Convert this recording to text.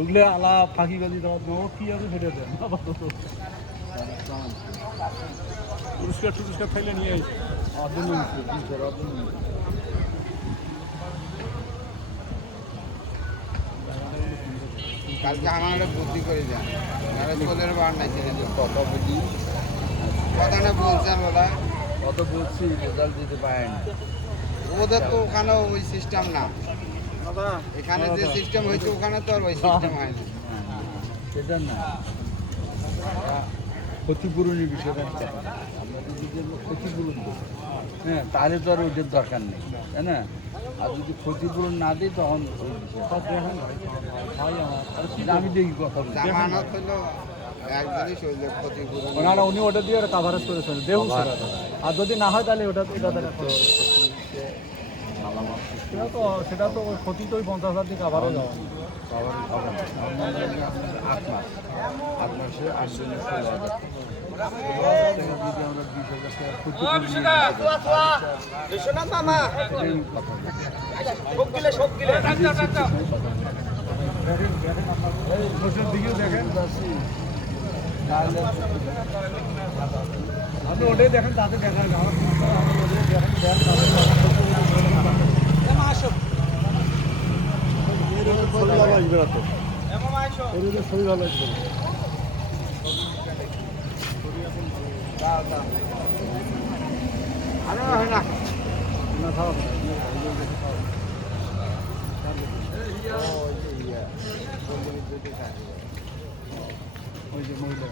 ওগুলো আলা ফাঁকিবাজি দেওয়ার জন্য কি আছে সেটা দেন পুরস্কার টুরস্কার থাইলে নিয়ে আসি কালকে আমার বুদ্ধি করে যান তোদের বার নাই কথা বুঝি কথা না বলছেন ওরা কত বলছি রেজাল্ট দিতে পারেনি ওদের তো ওখানে ওই সিস্টেম না এখানে যে সিস্টেম হয়েছে ওখানে তো আর ওই সিস্টেম হয় না সেটা না ক্ষতিপূরণের বিষয়টা চাই আমরা যদি ক্ষতিপূরণ করি হ্যাঁ তাহলে তো আর ওইটার দরকার নেই তাই না আর যদি ক্ষতিপূরণ না দিই তখন ওই বিষয়টা আমি দেখি কথা বলি জামানত হলো একজনই শরীরের ক্ষতিপূরণ ওনারা উনি ওটা দিয়ে ওটা কাভারেজ করেছেন দেখুন সেটা আর যদি না হয় তাহলে ওটা সেটা তো ক্ষতি তো ওই 50,000 দিয়ে কাভারে যাওয়া 8 মাসে 8 দিনে 16,000 দিকেও দেখেন আপনি ওটাই দেখেন তাতে দেখা আমার শরীর ভালো আসবে না তো শরীর ভালো আসবে আরে হয় না না খাওয়া ওই যে মহিলা